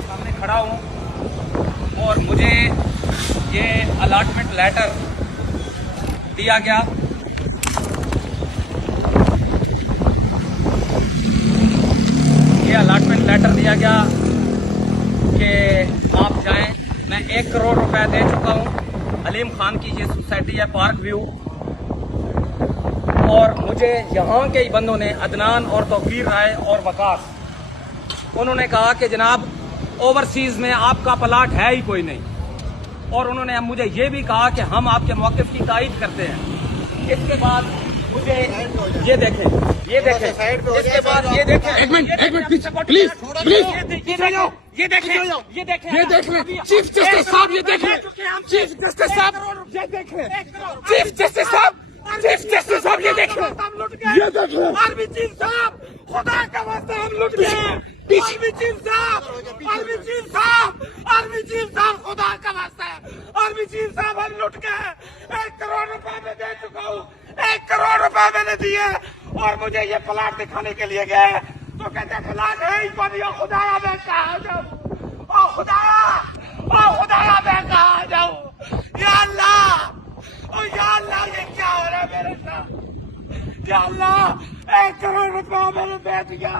सामने खड़ा हूँ और मुझे ये अलॉटमेंट लेटर दिया गया। ये अलॉटमेंट लेटर दिया गया कि आप जाएं। मैं 1 करोड़ रुपए दे चुका हूँ। अलीम खान की ये सोसाइटी है पार्क व्यू, और मुझे यहाँ के ही बंदों ने, अदनान और तौकीर राय और वकास, उन्होंने कहा कि जनाब ओवरसीज में आपका प्लाट है ही कोई नहीं, और उन्होंने मुझे ये भी कहा कि हम आपके मौक़िफ़ की तायीद करते हैं। इसके बाद मुझे ये देखें, इसके बाद ये देखें, एक मिनट प्लीज ये देखें चीफ जस्टिस साहब, ये देखें चीफ जस्टिस साहब, ये देखें चीफ जस्टिस साहब, ये देखें, आर्मी चीफ साहब, खुदा का वास्ता हम लुट गए। आर्मी चीफ साहब, खुदा का वास्ता है, आर्मी चीफ साहब हम लुट गए। 1 करोड़ रुपए मैं दे चुका हूँ, 1 करोड़ रुपए मैंने दिए, और मुझे ये प्लाट दिखाने के लिए गए तो कहते प्लाट है ही कौन। खुदाया मैं कहाँ जाऊँ, ओ खुदाया मैं कहाँ जाऊँ। या अल्लाह, ओ या अल्लाह, ये क्या हो रहा है मेरे साथ। या अल्लाह, 1 करोड़ रुपया मैंने दे दिया।